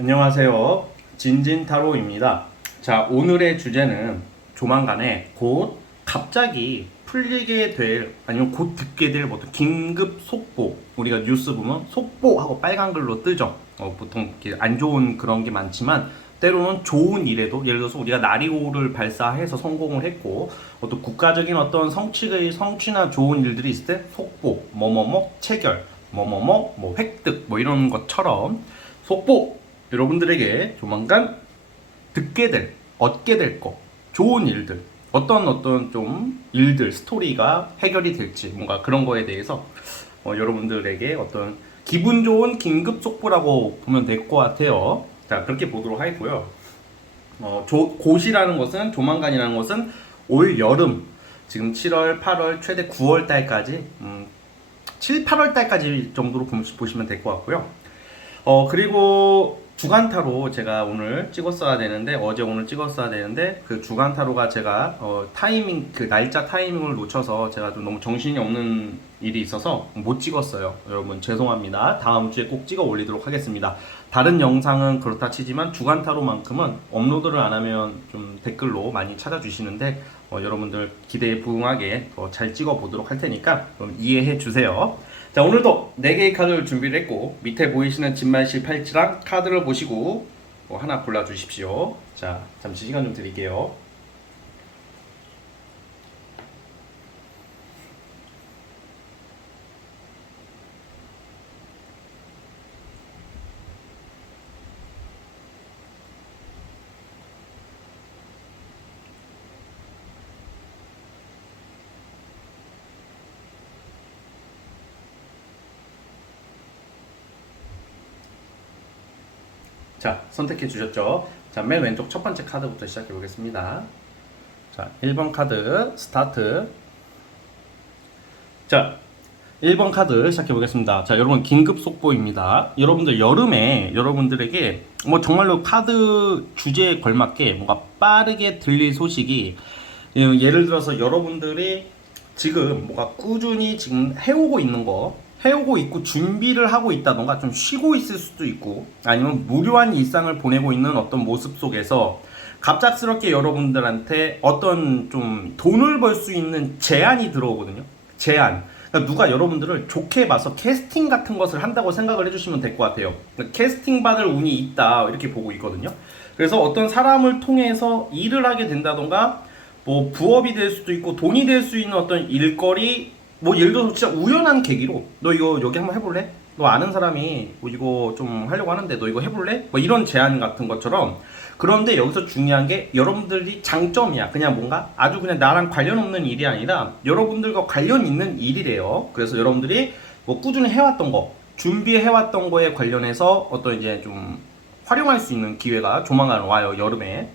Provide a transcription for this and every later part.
안녕하세요. 진진타로입니다. 자, 오늘의 주제는 조만간에 곧 갑자기 풀리게 될 아니면 곧 듣게 될 어떤 긴급 속보. 우리가 뉴스 보면 속보하고 빨간 글로 뜨죠. 보통 이렇게 안 좋은 그런 게 많지만 때로는 좋은 일에도 예를 들어서 우리가 나리호를 발사해서 성공을 했고 어떤 국가적인 어떤 성취나 좋은 일들이 있을 때 속보, 뭐뭐뭐 체결, 뭐뭐뭐 뭐 획득 뭐 이런 것처럼 속보 여러분들에게 조만간 듣게 될, 얻게 될 거, 좋은 일들, 어떤 좀 일들, 스토리가 해결이 될지 뭔가 그런 거에 대해서 여러분들에게 어떤 기분 좋은 긴급 속보라고 보면 될 것 같아요. 자, 그렇게 보도록 하겠고요. 곧이라는 것은 조만간이라는 것은 올 여름 지금 7월, 8월, 최대 9월 달까지 7, 8월 달까지 정도로 보시면 될 것 같고요. 그리고 주간타로 제가 오늘 찍었어야 되는데 어제 오늘 찍었어야 되는데 그 주간타로가 제가 타이밍 그 날짜 타이밍을 놓쳐서 제가 좀 너무 정신이 없는 일이 있어서 못 찍었어요. 여러분 죄송합니다. 다음 주에 꼭 찍어 올리도록 하겠습니다. 다른 영상은 그렇다 치지만 주간타로만큼은 업로드를 안 하면 좀 댓글로 많이 찾아주시는데 여러분들 기대에 부응하게 잘 찍어 보도록 할 테니까 이해해 주세요. 자, 오늘도 4개의 카드를 준비를 했고 밑에 보이시는 진말실 팔찌랑 카드를 보시고 하나 골라주십시오. 자, 잠시 시간 좀 드릴게요. 자, 선택해 주셨죠? 자, 맨 왼쪽 첫 번째 카드부터 시작해 보겠습니다. 자, 1번 카드 스타트. 자, 1번 카드 시작해 보겠습니다. 자, 여러분 긴급 속보입니다. 여러분들 여름에 여러분들에게 뭐 정말로 카드 주제에 걸맞게 뭔가 빠르게 들릴 소식이 예를 들어서 여러분들이 지금 뭔가 꾸준히 지금 해오고 있는 거 해오고 있고 준비를 하고 있다던가 좀 쉬고 있을 수도 있고 아니면 무료한 일상을 보내고 있는 어떤 모습 속에서 갑작스럽게 여러분들한테 어떤 좀 돈을 벌 수 있는 제안이 들어오거든요. 제안. 그러니까 누가 여러분들을 좋게 봐서 캐스팅 같은 것을 한다고 생각을 해주시면 될 것 같아요. 그러니까 캐스팅 받을 운이 있다 이렇게 보고 있거든요. 그래서 어떤 사람을 통해서 일을 하게 된다던가 뭐 부업이 될 수도 있고 돈이 될 수 있는 어떤 일거리 뭐 예를 들어서 진짜 우연한 계기로 너 이거 여기 한번 해볼래? 너 아는 사람이 뭐 이거 좀 하려고 하는데 너 이거 해볼래? 뭐 이런 제안 같은 것처럼. 그런데 여기서 중요한 게 여러분들이 장점이야. 그냥 뭔가 아주 그냥 나랑 관련 없는 일이 아니라 여러분들과 관련 있는 일이래요. 그래서 여러분들이 뭐 꾸준히 해왔던 거 준비해왔던 거에 관련해서 어떤 이제 좀 활용할 수 있는 기회가 조만간 와요. 여름에.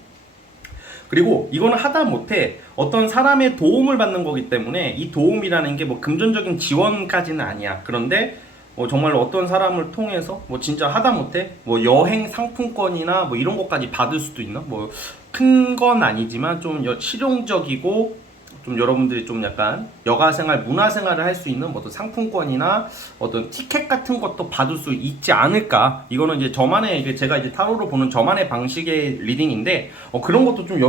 그리고 이거는 하다못해 어떤 사람의 도움을 받는 거기 때문에 이 도움이라는 게 뭐 금전적인 지원까지는 아니야. 그런데 정말로 어떤 사람을 통해서 뭐 진짜 하다못해 뭐 여행 상품권이나 뭐 이런 것까지 받을 수도 있나? 뭐 큰 건 아니지만 좀 실용적이고 좀 여러분들이 좀 약간 여가생활, 문화생활을 할 수 있는 어떤 상품권이나 어떤 티켓 같은 것도 받을 수 있지 않을까. 이거는 이제 저만의 이게 제가 이제 타로로 보는 저만의 방식의 리딩인데 그런 것도 좀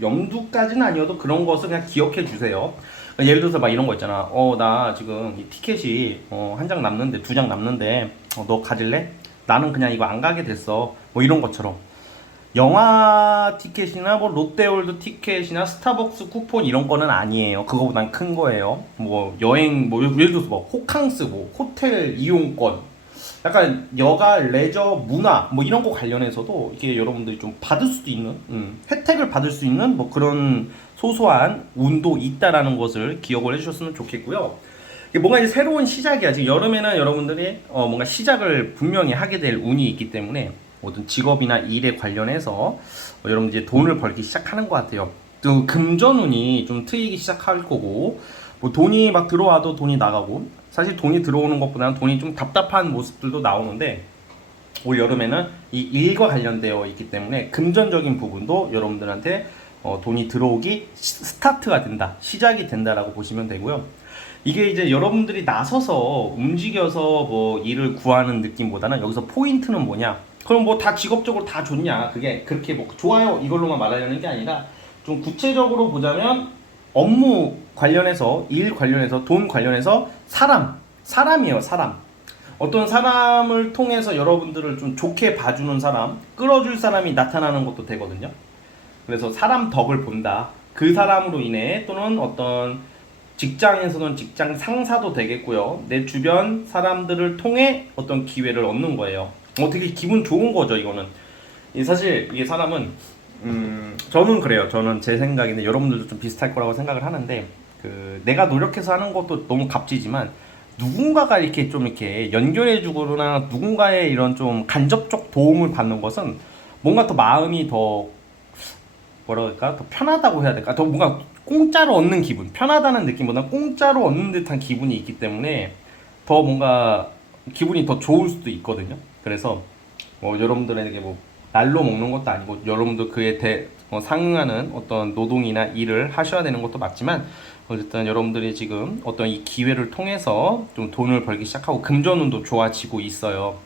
염두까지는 아니어도 그런 것을 그냥 기억해 주세요. 예를 들어서 막 이런 거 있잖아. 나 지금 이 티켓이 한 장 남는데 2장 남는데 너 가질래? 나는 그냥 이거 안 가게 됐어. 뭐 이런 것처럼. 영화 티켓이나 뭐 롯데월드 티켓이나 스타벅스 쿠폰 이런 거는 아니에요. 그거보단 큰 거예요. 뭐 여행 뭐 예를 들어서 뭐 호캉스 뭐 호텔 이용권 약간 여가 레저 문화 뭐 이런 거 관련해서도 이게 여러분들이 좀 받을 수도 있는 혜택을 받을 수 있는 뭐 그런 소소한 운도 있다라는 것을 기억을 해주셨으면 좋겠고요. 이게 뭔가 이제 새로운 시작이야. 지금 여름에는 여러분들이 뭔가 시작을 분명히 하게 될 운이 있기 때문에 모든 직업이나 일에 관련해서 여러분 이제 돈을 벌기 시작하는 것 같아요. 또 금전운이 좀 트이기 시작할 거고 뭐 돈이 막 들어와도 돈이 나가고 사실 돈이 들어오는 것보다는 돈이 좀 답답한 모습들도 나오는데 올 여름에는 이 일과 관련되어 있기 때문에 금전적인 부분도 여러분들한테 돈이 들어오기 스타트가 된다, 시작이 된다라고 보시면 되고요. 이게 이제 여러분들이 나서서 움직여서 뭐 일을 구하는 느낌보다는 여기서 포인트는 뭐냐? 그럼 뭐 다 직업적으로 다 좋냐? 그게 그렇게 뭐 좋아요 이걸로만 말하려는 게 아니라 좀 구체적으로 보자면 업무 관련해서 일 관련해서 돈 관련해서 사람이에요 사람. 어떤 사람을 통해서 여러분들을 좀 좋게 봐주는 사람, 끌어줄 사람이 나타나는 것도 되거든요. 그래서 사람 덕을 본다. 그 사람으로 인해 또는 어떤 직장에서는 직장 상사도 되겠고요. 내 주변 사람들을 통해 어떤 기회를 얻는 거예요. 되게 기분 좋은 거죠, 이거는. 사실 이게 사람은 저는 그래요. 저는 제 생각인데 여러분들도 좀 비슷할 거라고 생각을 하는데 내가 노력해서 하는 것도 너무 값지지만 누군가가 이렇게 좀 이렇게 연결해 주거나 누군가의 이런 좀 간접적 도움을 받는 것은 뭔가 더 마음이 더 뭐라 그럴까? 더 편하다고 해야 될까? 더 뭔가 공짜로 얻는 기분. 편하다는 느낌보다 공짜로 얻는 듯한 기분이 있기 때문에 더 뭔가 기분이 더 좋을 수도 있거든요. 그래서 뭐 여러분들에게 뭐 날로 먹는 것도 아니고 여러분도 그에 상응하는 어떤 노동이나 일을 하셔야 되는 것도 맞지만 어쨌든 여러분들이 지금 어떤 이 기회를 통해서 좀 돈을 벌기 시작하고 금전운도 좋아지고 있어요.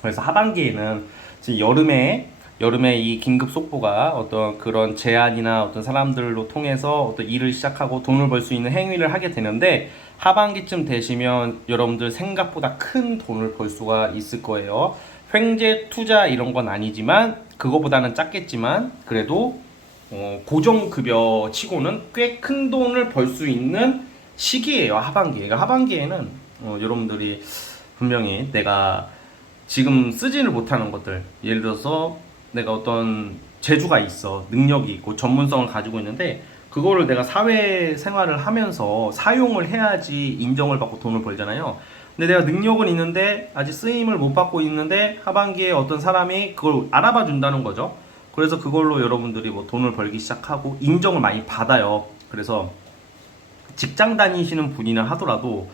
그래서 하반기에는 지금 여름에 이 긴급 속보가 어떤 그런 제안이나 어떤 사람들로 통해서 어떤 일을 시작하고 돈을 벌 수 있는 행위를 하게 되는데 하반기쯤 되시면 여러분들 생각보다 큰 돈을 벌 수가 있을 거예요. 횡재 투자 이런 건 아니지만 그거보다는 작겠지만 그래도 고정급여 치고는 꽤 큰 돈을 벌 수 있는 시기예요. 하반기에. 그러니까 하반기에는 여러분들이 분명히 내가 지금 쓰지를 못하는 것들, 예를 들어서 내가 어떤 재주가 있어, 능력이 있고 전문성을 가지고 있는데 그거를 내가 사회생활을 하면서 사용을 해야지 인정을 받고 돈을 벌잖아요. 근데 내가 능력은 있는데 아직 쓰임을 못 받고 있는데 하반기에 어떤 사람이 그걸 알아봐 준다는 거죠. 그래서 그걸로 여러분들이 뭐 돈을 벌기 시작하고 인정을 많이 받아요. 그래서 직장 다니시는 분이나 하더라도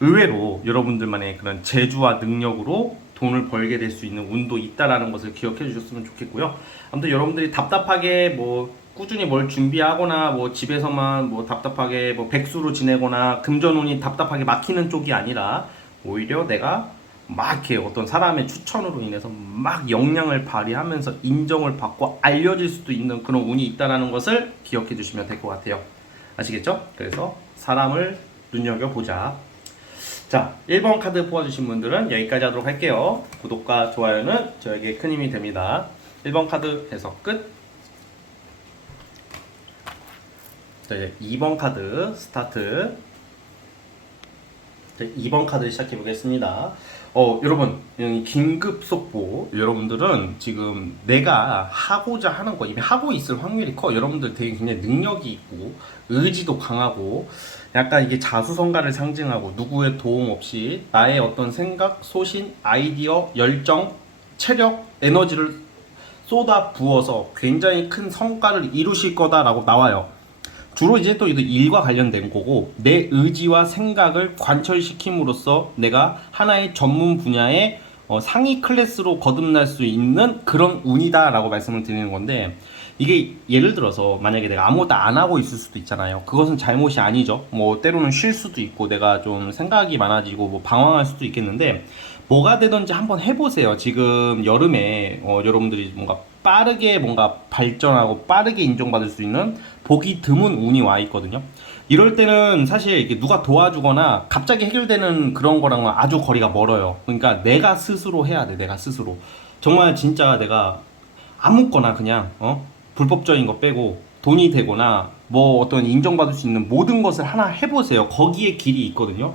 의외로 여러분들만의 그런 재주와 능력으로 돈을 벌게 될 수 있는 운도 있다라는 것을 기억해 주셨으면 좋겠고요. 아무튼 여러분들이 답답하게 뭐 꾸준히 뭘 준비하거나 뭐 집에서만 뭐 답답하게 뭐 백수로 지내거나 금전운이 답답하게 막히는 쪽이 아니라 오히려 내가 막 이렇게 어떤 사람의 추천으로 인해서 막 역량을 발휘하면서 인정을 받고 알려질 수도 있는 그런 운이 있다라는 것을 기억해 주시면 될 것 같아요. 아시겠죠? 그래서 사람을 눈여겨보자. 자, 1번 카드 뽑아주신 분들은 여기까지 하도록 할게요. 구독과 좋아요는 저에게 큰 힘이 됩니다. 1번 카드 해석 끝. 자, 이제 2번 카드 스타트. 자, 2번 카드 시작해 보겠습니다. 여러분, 긴급 속보. 여러분들은 지금 내가 하고자 하는 거 이미 하고 있을 확률이 커. 여러분들 되게 굉장히 능력이 있고 의지도 강하고 약간 이게 자수성가를 상징하고 누구의 도움 없이 나의 어떤 생각, 소신, 아이디어, 열정, 체력, 에너지를 쏟아 부어서 굉장히 큰 성과를 이루실 거다라고 나와요. 주로 이제 또 일과 관련된 거고 내 의지와 생각을 관철시킴으로써 내가 하나의 전문 분야의 상위 클래스로 거듭날 수 있는 그런 운이다라고 말씀을 드리는 건데 이게 예를 들어서 만약에 내가 아무것도 안 하고 있을 수도 있잖아요. 그것은 잘못이 아니죠. 뭐 때로는 쉴 수도 있고 내가 좀 생각이 많아지고 뭐 방황할 수도 있겠는데 뭐가 되든지 한번 해보세요. 지금 여름에 여러분들이 뭔가 빠르게 뭔가 발전하고 빠르게 인정받을 수 있는 보기 드문 운이 와 있거든요. 이럴 때는 사실 이게 누가 도와주거나 갑자기 해결되는 그런 거랑은 아주 거리가 멀어요. 그러니까 내가 스스로 해야 돼. 내가 스스로. 정말 진짜 내가 아무거나 그냥 불법적인 거 빼고 돈이 되거나 뭐 어떤 인정받을 수 있는 모든 것을 하나 해보세요. 거기에 길이 있거든요.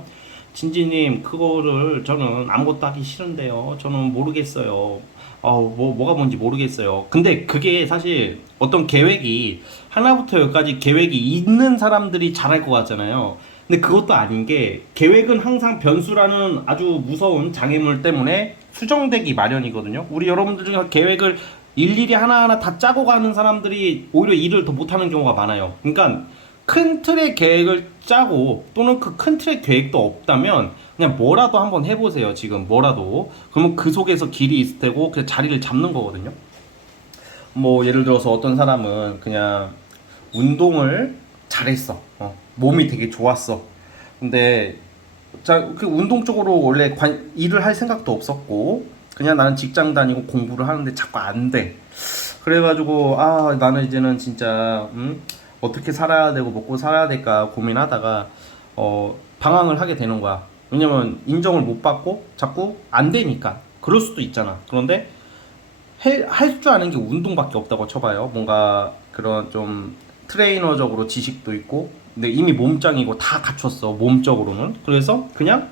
진지님 그거를 저는 아무것도 하기 싫은데요. 저는 모르겠어요. 뭐가 뭔지 모르겠어요. 근데 그게 사실 어떤 계획이 하나부터 열까지 계획이 있는 사람들이 잘할 것 같잖아요. 근데 그것도 아닌 게 계획은 항상 변수라는 아주 무서운 장애물 때문에 수정되기 마련이거든요. 우리 여러분들 중에 계획을 일일이 하나하나 다 짜고 가는 사람들이 오히려 일을 더 못하는 경우가 많아요. 그러니까 큰 틀의 계획을 짜고 또는 그 큰 틀의 계획도 없다면 그냥 뭐라도 한번 해보세요. 지금 뭐라도. 그러면 그 속에서 길이 있을 테고 그냥 자리를 잡는 거거든요. 뭐 예를 들어서 어떤 사람은 그냥 운동을 잘했어. 몸이 되게 좋았어. 근데 그 운동 쪽으로 원래 일을 할 생각도 없었고 그냥 나는 직장 다니고 공부를 하는데 자꾸 안 돼. 그래가지고 아 나는 이제는 진짜 어떻게 살아야 되고 먹고 살아야 될까 고민하다가 방황을 하게 되는 거야. 왜냐면 인정을 못 받고 자꾸 안 되니까. 그럴 수도 있잖아. 그런데 할 줄 아는 게 운동밖에 없다고 쳐봐요. 뭔가 그런 좀 트레이너적으로 지식도 있고 근데 이미 몸짱이고 다 갖췄어 몸적으로는. 그래서 그냥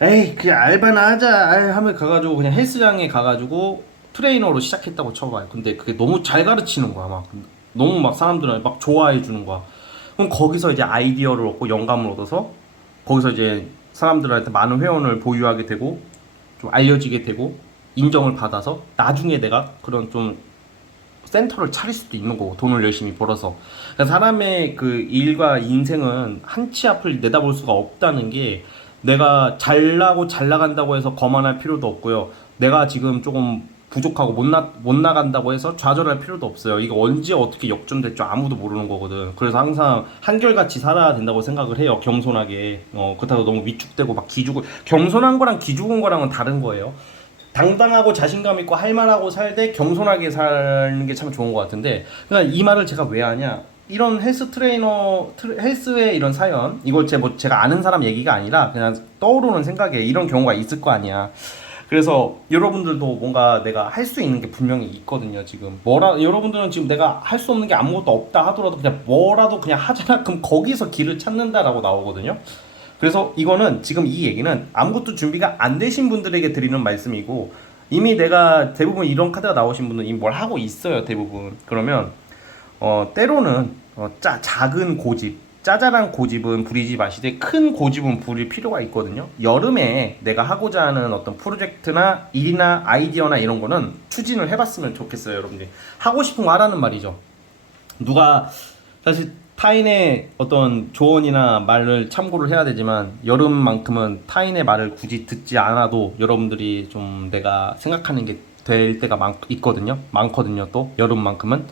에이 그냥 알바나 하자 에이, 하면 가가지고 그냥 헬스장에 가가지고 트레이너로 시작했다고 쳐봐요. 근데 그게 너무 잘 가르치는 거야. 막 너무 막 사람들은 막 좋아해 주는 거야. 그럼 거기서 이제 아이디어를 얻고 영감을 얻어서 거기서 이제 사람들한테 많은 회원을 보유하게 되고 좀 알려지게 되고 인정을 받아서 나중에 내가 그런 좀 센터를 차릴 수도 있는 거고 돈을 열심히 벌어서. 그러니까 사람의 그 일과 인생은 한 치 앞을 내다볼 수가 없다는 게 내가 잘나고 잘 나간다고 해서 거만할 필요도 없고요. 내가 지금 조금 부족하고 못 나간다고 해서 좌절할 필요도 없어요. 이거 언제 어떻게 역전될 줄 아무도 모르는 거거든. 그래서 항상 한결같이 살아야 된다고 생각을 해요. 겸손하게. 그렇다고 너무 위축되고 막 기죽을 겸손한 거랑 기죽은 거랑은 다른 거예요. 당당하고 자신감 있고 할 말하고 살되 겸손하게 사는 게 참 좋은 것 같은데 그러니까 이 말을 제가 왜 하냐 이런 헬스 트레이너 헬스의 이런 사연 이걸 제가 아는 사람 얘기가 아니라 그냥 떠오르는 생각에 이런 경우가 있을 거 아니야. 그래서 여러분들도 뭔가 내가 할 수 있는 게 분명히 있거든요. 지금 여러분들은 지금 내가 할 수 없는 게 아무것도 없다 하더라도 그냥 뭐라도 그냥 하잖아. 그럼 거기서 길을 찾는다라고 나오거든요. 그래서 이거는 지금 이 얘기는 아무것도 준비가 안 되신 분들에게 드리는 말씀이고 이미 내가 대부분 이런 카드가 나오신 분은 이미 뭘 하고 있어요. 대부분. 그러면 때로는 작은 고집 짜잘한 고집은 부리지 마시되 큰 고집은 부릴 필요가 있거든요. 여름에 내가 하고자 하는 어떤 프로젝트나 일이나 아이디어나 이런 거는 추진을 해봤으면 좋겠어요. 여러분들 하고 싶은 거 하라는 말이죠. 누가 사실 타인의 어떤 조언이나 말을 참고를 해야 되지만 여름만큼은 타인의 말을 굳이 듣지 않아도 여러분들이 좀 내가 생각하는 게 될 때가 많거든요. 또 여름만큼은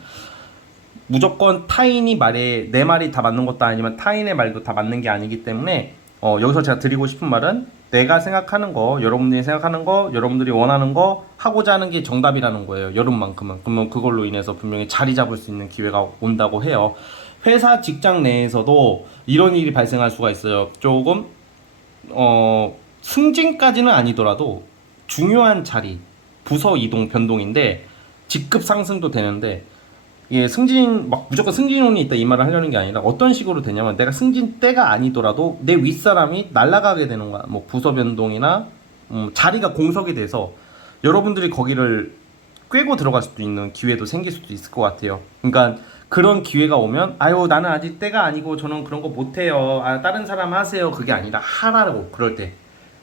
무조건 타인이 말에 내 말이 다 맞는 것도 아니지만 타인의 말도 다 맞는 게 아니기 때문에 여기서 제가 드리고 싶은 말은 내가 생각하는 거, 여러분들이 생각하는 거, 여러분들이 원하는 거 하고자 하는 게 정답이라는 거예요. 여름만큼은. 그러면 그걸로 인해서 분명히 자리 잡을 수 있는 기회가 온다고 해요. 회사 직장 내에서도 이런 일이 발생할 수가 있어요. 조금 승진까지는 아니더라도 중요한 자리, 부서 이동 변동인데 직급 상승도 되는데 예, 막 무조건 승진운이 있다 이 말을 하려는 게 아니라 어떤 식으로 되냐면 내가 승진 때가 아니더라도 내 윗사람이 날아가게 되는 거야. 뭐 부서 변동이나 자리가 공석이 돼서 여러분들이 거기를 꿰고 들어갈 수도 있는 기회도 생길 수도 있을 것 같아요. 그러니까 그런 기회가 오면 아유 나는 아직 때가 아니고 저는 그런 거 못해요. 아 다른 사람 하세요. 그게 아니라 하라고 그럴 때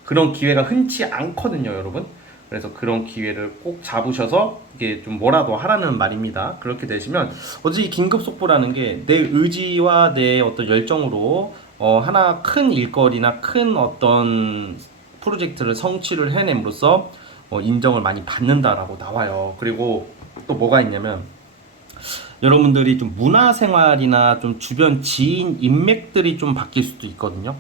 그런 기회가 흔치 않거든요, 여러분. 그래서 그런 기회를 꼭 잡으셔서 이게 좀 뭐라도 하라는 말입니다. 그렇게 되시면 어차피 긴급 속보라는 게 내 의지와 내 어떤 열정으로 하나 큰 일거리나 큰 어떤 프로젝트를 성취를 해냄으로써 인정을 많이 받는다라고 나와요. 그리고 또 뭐가 있냐면 여러분들이 좀 문화생활이나 좀 주변 지인 인맥들이 좀 바뀔 수도 있거든요.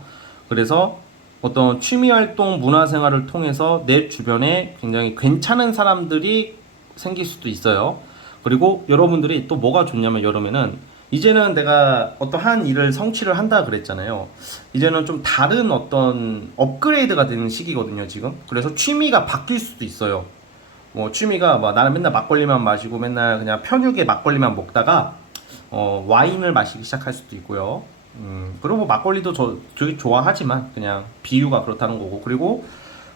그래서 어떤 취미활동 문화생활을 통해서 내 주변에 굉장히 괜찮은 사람들이 생길 수도 있어요. 그리고 여러분들이 또 뭐가 좋냐면 여름에는 이제는 내가 어떠한 일을 성취를 한다 그랬잖아요. 이제는 좀 다른 어떤 업그레이드가 되는 시기거든요, 지금. 그래서 취미가 바뀔 수도 있어요. 뭐 취미가 막 나는 맨날 막걸리만 마시고 맨날 그냥 편육에 막걸리만 먹다가 와인을 마시기 시작할 수도 있고요. 그리고 뭐 막걸리도 저 되게 좋아하지만 그냥 비유가 그렇다는 거고 그리고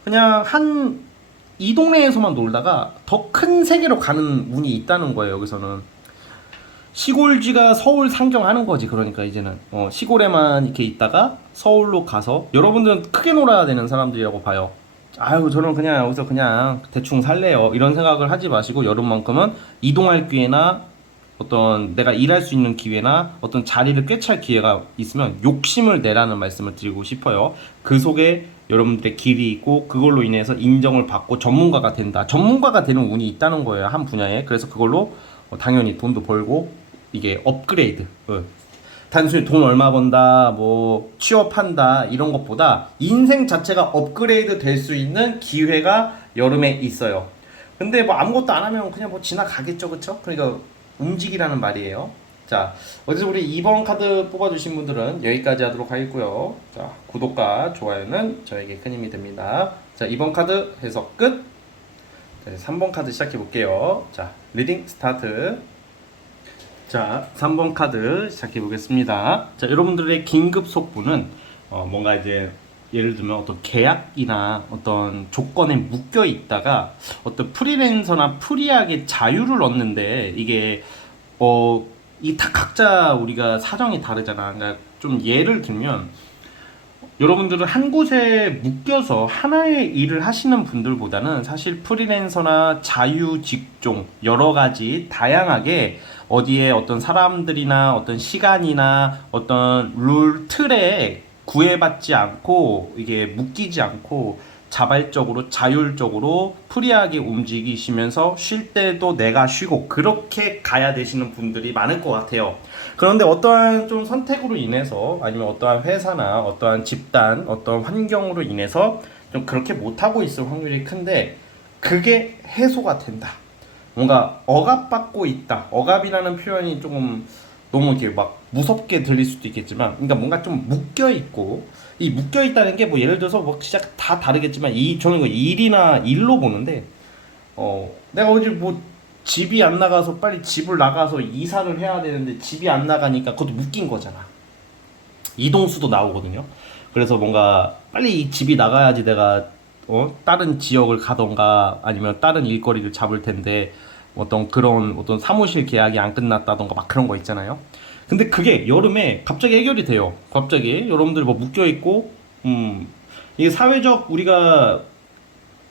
그냥 이 동네에서만 놀다가 더 큰 세계로 가는 운이 있다는 거예요. 여기서는 시골쥐가 서울 상경하는 거지. 그러니까 이제는 시골에만 이렇게 있다가 서울로 가서 여러분들은 크게 놀아야 되는 사람들이라고 봐요. 아유 저는 그냥 여기서 그냥 대충 살래요 이런 생각을 하지 마시고 여름만큼은 이동할 기회나 어떤 내가 일할 수 있는 기회나 어떤 자리를 꿰찰 기회가 있으면 욕심을 내라는 말씀을 드리고 싶어요. 그 속에 여러분들의 길이 있고 그걸로 인해서 인정을 받고 전문가가 된다. 전문가가 되는 운이 있다는 거예요. 한 분야에. 그래서 그걸로 당연히 돈도 벌고 이게 업그레이드. 단순히 돈 얼마 번다, 취업한다 이런 것보다 인생 자체가 업그레이드 될 수 있는 기회가 여름에 있어요. 근데 뭐 아무것도 안 하면 그냥 뭐 지나가겠죠, 그쵸? 그러니까 움직이라는 말이에요. 자, 어제서 우리 2번 카드 뽑아주신 분들은 여기까지 하도록 하겠고요. 자, 구독과 좋아요는 저에게 큰 힘이 됩니다. 자, 2번 카드 해석 끝. 자, 3번 카드 시작해 볼게요. 자, 리딩 스타트. 자, 3번 카드 시작해 보겠습니다. 자, 여러분들의 긴급 속보는 뭔가 이제 예를 들면 어떤 계약이나 어떤 조건에 묶여 있다가 어떤 프리랜서나 프리하게 자유를 얻는데 이게 이 다 각자 우리가 사정이 다르잖아. 그러니까 좀 예를 들면 여러분들은 한 곳에 묶여서 하나의 일을 하시는 분들보다는 사실 프리랜서나 자유 직종 여러 가지 다양하게 어디에 어떤 사람들이나 어떤 시간이나 어떤 룰 틀에 구애받지 않고 이게 묶이지 않고 자발적으로 자율적으로 프리하게 움직이시면서 쉴 때도 내가 쉬고 그렇게 가야 되시는 분들이 많을 것 같아요. 그런데 어떠한 좀 선택으로 인해서 아니면 어떠한 회사나 어떠한 집단 어떠한 환경으로 인해서 좀 그렇게 못하고 있을 확률이 큰데 그게 해소가 된다. 뭔가 억압받고 있다. 억압이라는 표현이 조금 너무 이렇게 막 무섭게 들릴 수도 있겠지만, 그러니까 뭔가 좀 묶여 있고, 이 묶여 있다는 게 뭐 예를 들어서 뭐 진짜 다 다르겠지만, 저는 이거 일이나 일로 보는데, 내가 어제 뭐 집이 안 나가서 빨리 집을 나가서 이사를 해야 되는데 집이 안 나가니까 그것도 묶인 거잖아. 이동수도 나오거든요. 그래서 뭔가 빨리 이 집이 나가야지 내가 다른 지역을 가던가 아니면 다른 일거리를 잡을 텐데 어떤 그런 어떤 사무실 계약이 안 끝났다던가 막 그런 거 있잖아요. 근데 그게 여름에 갑자기 해결이 돼요. 갑자기 여러분들 뭐 묶여 있고 이게 우리가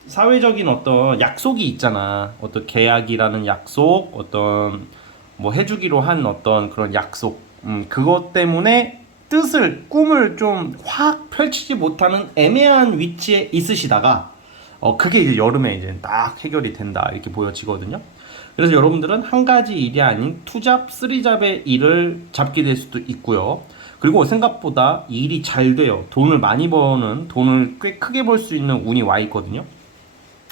사회적인 어떤 약속이 있잖아. 어떤 계약이라는 약속, 어떤 뭐 해주기로 한 어떤 그런 약속. 그것 때문에 꿈을 좀 확 펼치지 못하는 애매한 위치에 있으시다가, 그게 이제 여름에 이제 딱 해결이 된다. 이렇게 보여지거든요. 그래서 여러분들은 한 가지 일이 아닌 투잡, 쓰리잡의 일을 잡게 될 수도 있고요. 그리고 생각보다 일이 잘 돼요. 돈을 많이 버는, 돈을 꽤 크게 벌 수 있는 운이 와 있거든요.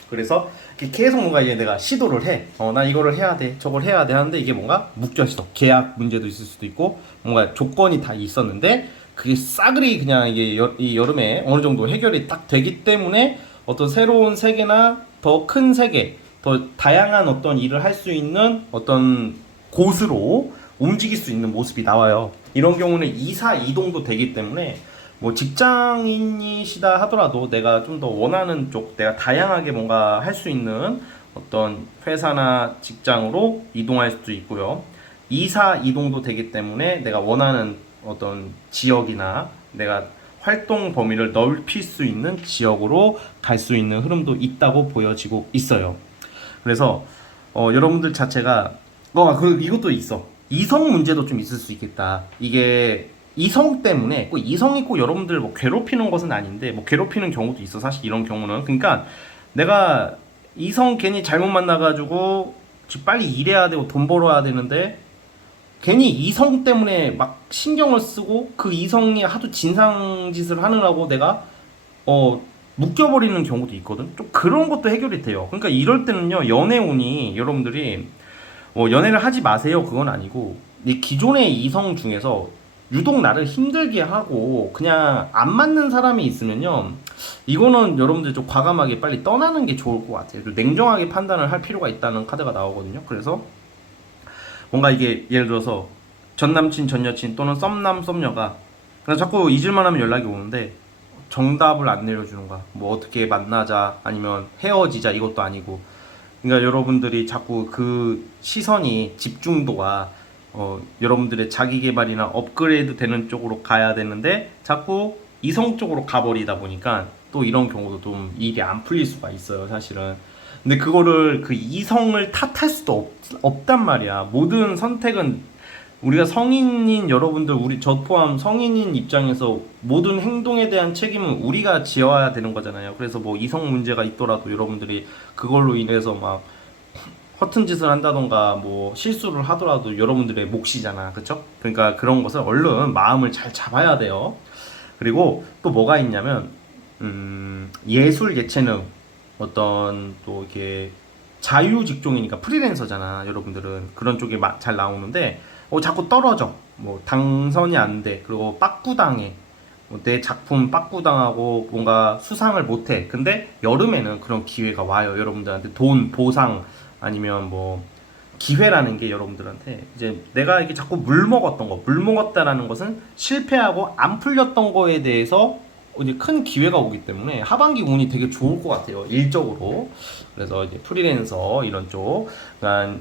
그래서 계속 뭔가 이제 내가 시도를 해. 나 이거를 해야 돼. 저걸 해야 돼. 하는데 이게 뭔가 묶여있어. 계약 문제도 있을 수도 있고, 뭔가 조건이 다 있었는데, 그게 싸그리 그냥 이 여름에 어느 정도 해결이 딱 되기 때문에 어떤 새로운 세계나 더 큰 세계, 더 다양한 어떤 일을 할 수 있는 어떤 곳으로 움직일 수 있는 모습이 나와요. 이런 경우는 이사 이동도 되기 때문에 뭐 직장인이시다 하더라도 내가 좀 더 원하는 쪽, 내가 다양하게 뭔가 할 수 있는 어떤 회사나 직장으로 이동할 수도 있고요. 이사 이동도 되기 때문에 내가 원하는 어떤 지역이나 내가 활동 범위를 넓힐 수 있는 지역으로 갈 수 있는 흐름도 있다고 보여지고 있어요. 그래서 여러분들 자체가 이것도 있어. 이성 문제도 좀 있을 수 있겠다. 이게 이성 때문에 꼭 이성이 꼭 여러분들 뭐 괴롭히는 것은 아닌데 뭐 괴롭히는 경우도 있어. 사실 이런 경우는 그러니까 내가 이성 괜히 잘못 만나가지고 빨리 일해야 되고 돈 벌어야 되는데 괜히 이성 때문에 막 신경을 쓰고 그 이성이 하도 진상짓을 하느라고 내가 묶여버리는 경우도 있거든. 좀 그런 것도 해결이 돼요. 그러니까 이럴 때는요, 연애운이 여러분들이 연애를 하지 마세요. 그건 아니고 이 기존의 이성 중에서 유독 나를 힘들게 하고 그냥 안 맞는 사람이 있으면요, 이거는 여러분들 좀 과감하게 빨리 떠나는 게 좋을 것 같아요. 좀 냉정하게 판단을 할 필요가 있다는 카드가 나오거든요. 그래서 뭔가 이게 예를 들어서 전 남친 전 여친 또는 썸남 썸녀가 그냥 자꾸 잊을만 하면 연락이 오는데 정답을 안 내려주는 거야. 뭐 어떻게 만나자 아니면 헤어지자 이것도 아니고. 그러니까 여러분들이 자꾸 그 시선이 집중도가 여러분들의 자기 개발이나 업그레이드 되는 쪽으로 가야 되는데 자꾸 이성 쪽으로 가버리다 보니까 또 이런 경우도 좀 일이 안 풀릴 수가 있어요, 사실은. 근데 그거를 그 이성을 탓할 수도 없단 말이야. 모든 선택은 우리가 성인인 여러분들, 저 포함 성인인 입장에서 모든 행동에 대한 책임은 우리가 지어야 되는 거잖아요. 그래서 뭐 이성 문제가 있더라도 여러분들이 그걸로 인해서 막 허튼 짓을 한다던가 뭐 실수를 하더라도 여러분들의 몫이잖아. 그쵸? 그러니까 그런 것을 얼른 마음을 잘 잡아야 돼요. 그리고 또 뭐가 있냐면 예술 예체능 어떤 또 이렇게 자유 직종이니까 프리랜서잖아. 여러분들은 그런 쪽에 잘 나오는데 자꾸 떨어져. 뭐 당선이 안 돼. 그리고 빠꾸당해. 내 작품 빠꾸당하고 뭔가 수상을 못해. 근데 여름에는 그런 기회가 와요. 여러분들한테 돈 보상 아니면 뭐 기회라는 게 여러분들한테 이제 내가 이렇게 자꾸 물 먹었던 거, 물 먹었다라는 것은 실패하고 안 풀렸던 거에 대해서 이제 큰 기회가 오기 때문에 하반기 운이 되게 좋을 것 같아요. 일적으로. 그래서 이제 프리랜서 이런 쪽, 그러니까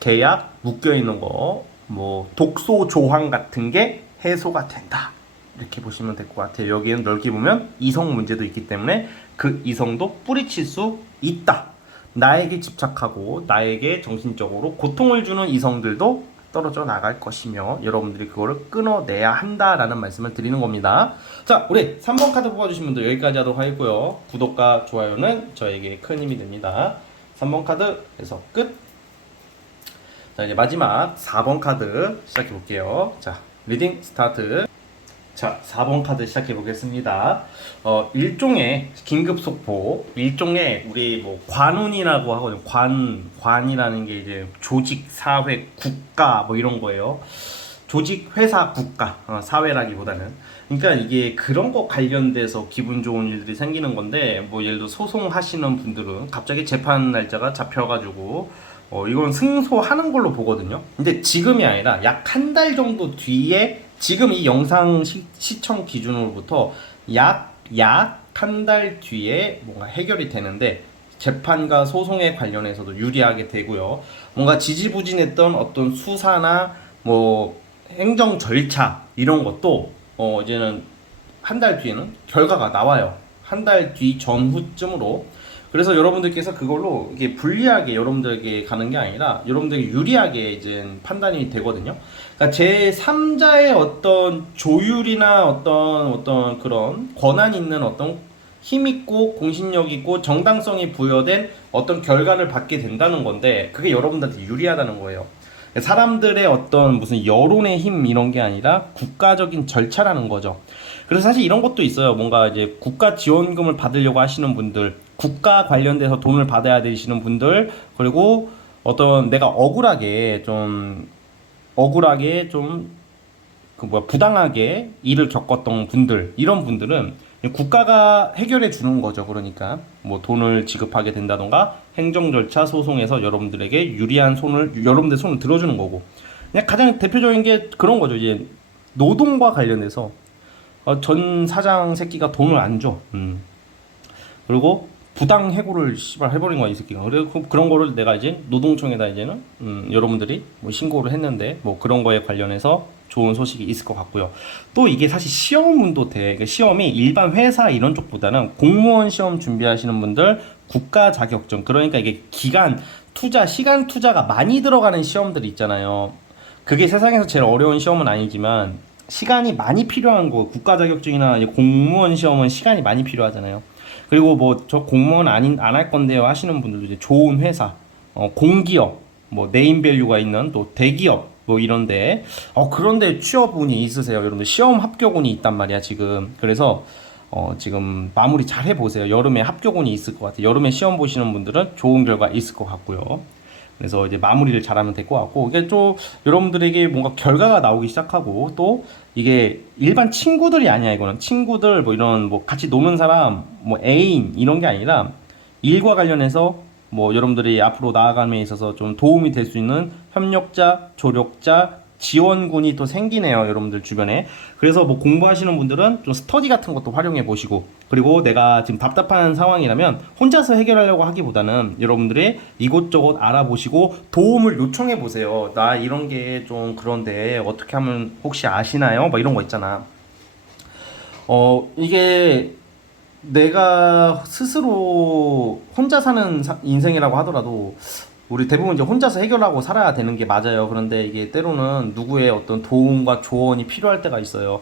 계약 묶여 있는 거, 뭐 독소 조항 같은 게 해소가 된다. 이렇게 보시면 될 것 같아요. 여기에는 넓게 보면 이성 문제도 있기 때문에 그 이성도 뿌리칠 수 있다. 나에게 집착하고 나에게 정신적으로 고통을 주는 이성들도 떨어져 나갈 것이며 여러분들이 그거를 끊어내야 한다라는 말씀을 드리는 겁니다. 자, 우리 3번 카드 뽑아주신 분들 여기까지 하도록 하겠고요. 구독과 좋아요는 저에게 큰 힘이 됩니다. 3번 카드 해석 끝. 자, 이제 마지막 4번 카드 시작해 볼게요. 자, 리딩 스타트. 자, 4번 카드 시작해 보겠습니다. 일종의 긴급 속보, 일종의 우리 뭐 관운이라고 하거든요. 관이라는 게 이제 조직, 사회, 국가 뭐 이런 거예요. 조직, 회사, 국가, 사회라기보다는. 그러니까 이게 그런 거 관련돼서 기분 좋은 일들이 생기는 건데, 뭐 예를 들어 소송하시는 분들은 갑자기 재판 날짜가 잡혀가지고 이건 승소하는 걸로 보거든요. 근데 지금이 아니라 약 한 달 정도 뒤에 지금 이 영상 시청 기준으로부터 약 한 달 뒤에 뭔가 해결이 되는데 재판과 소송에 관련해서도 유리하게 되고요. 뭔가 지지부진했던 어떤 수사나 뭐 행정 절차 이런 것도 이제는 한 달 뒤에는 결과가 나와요. 한 달 뒤 전후쯤으로. 그래서 여러분들께서 그걸로 이게 불리하게 여러분들에게 가는 게 아니라 여러분들에게 유리하게 이제 판단이 되거든요. 그러니까 제 3자의 어떤 조율이나 어떤 그런 권한 있는 어떤 힘 있고 공신력 있고 정당성이 부여된 어떤 결과를 받게 된다는 건데 그게 여러분들한테 유리하다는 거예요. 사람들의 어떤 무슨 여론의 힘 이런 게 아니라 국가적인 절차라는 거죠. 그래서 사실 이런 것도 있어요. 뭔가 이제 국가 지원금을 받으려고 하시는 분들, 국가 관련돼서 돈을 받아야 되시는 분들, 그리고 어떤 내가 억울하게 좀 부당하게 일을 겪었던 분들, 이런 분들은 국가가 해결해 주는 거죠. 그러니까 뭐 돈을 지급하게 된다던가 행정 절차 소송에서 여러분들에게 유리한 여러분들 손을 들어주는 거고. 그냥 가장 대표적인 게 그런 거죠. 이제 노동과 관련해서 전 사장 새끼가 돈을 안 줘. 그리고 부당 해고를 해버린 거야 이 새끼가. 그래서 그런 거를 내가 이제 노동청에다 이제는 여러분들이 뭐 신고를 했는데 뭐 그런 거에 관련해서 좋은 소식이 있을 것 같고요. 또 이게 사실 시험운도 돼. 그러니까 시험이 일반 회사 이런 쪽보다는 공무원 시험 준비하시는 분들 국가 자격증, 그러니까 이게 시간 투자가 많이 들어가는 시험들이 있잖아요. 그게 세상에서 제일 어려운 시험은 아니지만 시간이 많이 필요한 거, 국가 자격증이나 공무원 시험은 시간이 많이 필요하잖아요. 그리고 뭐 저 공무원 안 할 건데요 하시는 분들도 이제 좋은 회사, 공기업, 뭐 네임밸류가 있는 또 대기업 뭐 이런데 그런데 취업운이 있으세요. 여러분들 시험 합격운이 있단 말이야 지금. 그래서 지금 마무리 잘 해보세요. 여름에 합격운이 있을 것 같아요. 여름에 시험 보시는 분들은 좋은 결과 있을 것 같고요. 그래서 이제 마무리를 잘하면 될 것 같고, 이게 좀 여러분들에게 뭔가 결과가 나오기 시작하고, 또 이게 일반 친구들이 아니야. 이거는 친구들 뭐 이런 뭐 같이 노는 사람 뭐 애인 이런 게 아니라 일과 관련해서 뭐 여러분들이 앞으로 나아감에 있어서 좀 도움이 될 수 있는 협력자, 조력자, 지원군이 또 생기네요. 여러분들 주변에. 그래서 뭐 공부하시는 분들은 좀 스터디 같은 것도 활용해 보시고, 그리고 내가 지금 답답한 상황이라면 혼자서 해결하려고 하기보다는 여러분들이 이곳저곳 알아보시고 도움을 요청해 보세요. 나 이런 게 좀 그런데 어떻게 하면 혹시 아시나요? 뭐 이런 거 있잖아. 이게 내가 스스로 혼자 사는 인생이라고 하더라도 우리 대부분 이제 혼자서 해결하고 살아야 되는 게 맞아요. 그런데 이게 때로는 누구의 어떤 도움과 조언이 필요할 때가 있어요.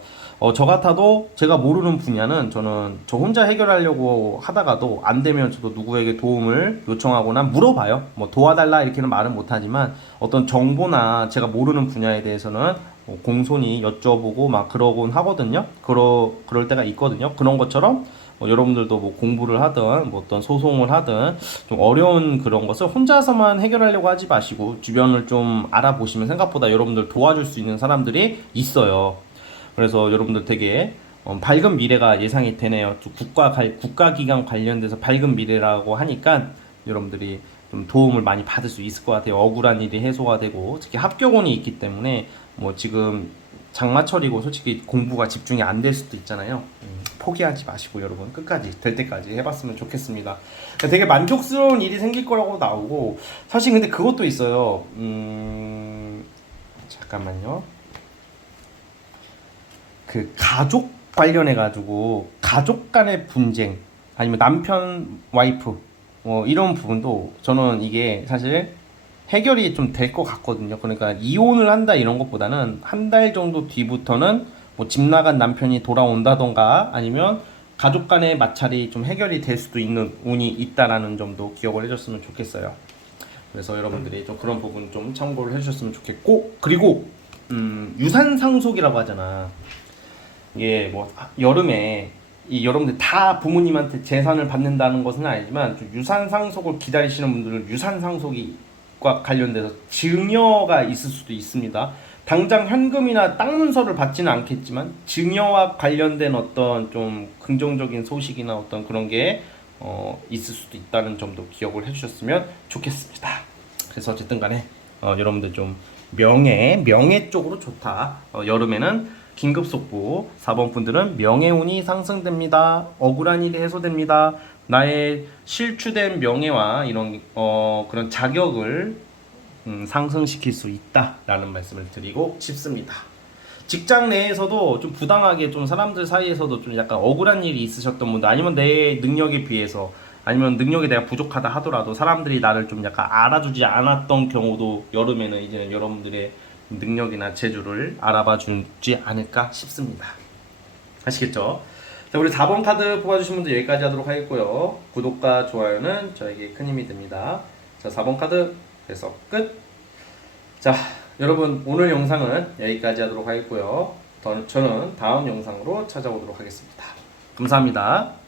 저 같아도 제가 모르는 분야는 저는 저 혼자 해결하려고 하다가도 안 되면 저도 누구에게 도움을 요청하거나 물어봐요. 뭐 도와달라 이렇게는 말은 못하지만 어떤 정보나 제가 모르는 분야에 대해서는 공손히 여쭤보고 막 그러곤 하거든요. 그럴 때가 있거든요. 그런 것처럼 여러분들도 뭐 공부를 하든 뭐 어떤 소송을 하든 좀 어려운 그런 것을 혼자서만 해결하려고 하지 마시고 주변을 좀 알아보시면 생각보다 여러분들 도와줄 수 있는 사람들이 있어요. 그래서 여러분들 되게 밝은 미래가 예상이 되네요. 또 국가기관 관련돼서 밝은 미래라고 하니까 여러분들이 좀 도움을 많이 받을 수 있을 것 같아요. 억울한 일이 해소가 되고 특히 합격운이 있기 때문에 뭐 지금 장마철이고 솔직히 공부가 집중이 안 될 수도 있잖아요. 포기하지 마시고 여러분 끝까지 될 때까지 해봤으면 좋겠습니다. 그러니까 되게 만족스러운 일이 생길 거라고 나오고 사실 근데 그것도 있어요. 잠깐만요. 그 가족 관련해 가지고 가족 간의 분쟁 아니면 남편 와이프 이런 부분도 저는 이게 사실 해결이 좀 될 것 같거든요. 그러니까 이혼을 한다 이런 것보다는 한 달 정도 뒤부터는 뭐 집 나간 남편이 돌아온다던가 아니면 가족 간의 마찰이 좀 해결이 될 수도 있는 운이 있다라는 점도 기억을 해줬으면 좋겠어요. 그래서 여러분들이 좀 그런 부분 좀 참고를 해주셨으면 좋겠고 그리고 유산 상속이라고 하잖아. 이게 뭐 여름에 이 여러분들 다 부모님한테 재산을 받는다는 것은 아니지만 좀 유산 상속을 기다리시는 분들은 유산 상속과 관련돼서 증여가 있을 수도 있습니다. 당장 현금이나 땅 문서를 받지는 않겠지만 증여와 관련된 어떤 좀 긍정적인 소식이나 어떤 그런 게 있을 수도 있다는 점도 기억을 해주셨으면 좋겠습니다. 그래서 어쨌든 간에 여러분들 좀 명예 쪽으로 좋다. 여름에는 긴급 속보 4번 분들은 명예운이 상승됩니다. 억울한 일이 해소됩니다. 나의 실추된 명예와 이런 그런 자격을 상승시킬 수 있다라는 말씀을 드리고 싶습니다. 직장 내에서도 좀 부당하게 좀 사람들 사이에서도 좀 약간 억울한 일이 있으셨던 분들 아니면 내 능력에 비해서 아니면 능력이 내가 부족하다 하더라도 사람들이 나를 좀 약간 알아주지 않았던 경우도 여름에는 이제는 여러분들의 능력이나 재주를 알아봐 주지 않을까 싶습니다. 아시겠죠? 자, 우리 4번 카드 뽑아주신 분들 여기까지 하도록 하겠고요. 구독과 좋아요는 저에게 큰 힘이 됩니다. 자, 4번 카드 그래서 끝. 자, 여러분 오늘 영상은 여기까지 하도록 하겠고요. 저는 다음 영상으로 찾아오도록 하겠습니다. 감사합니다.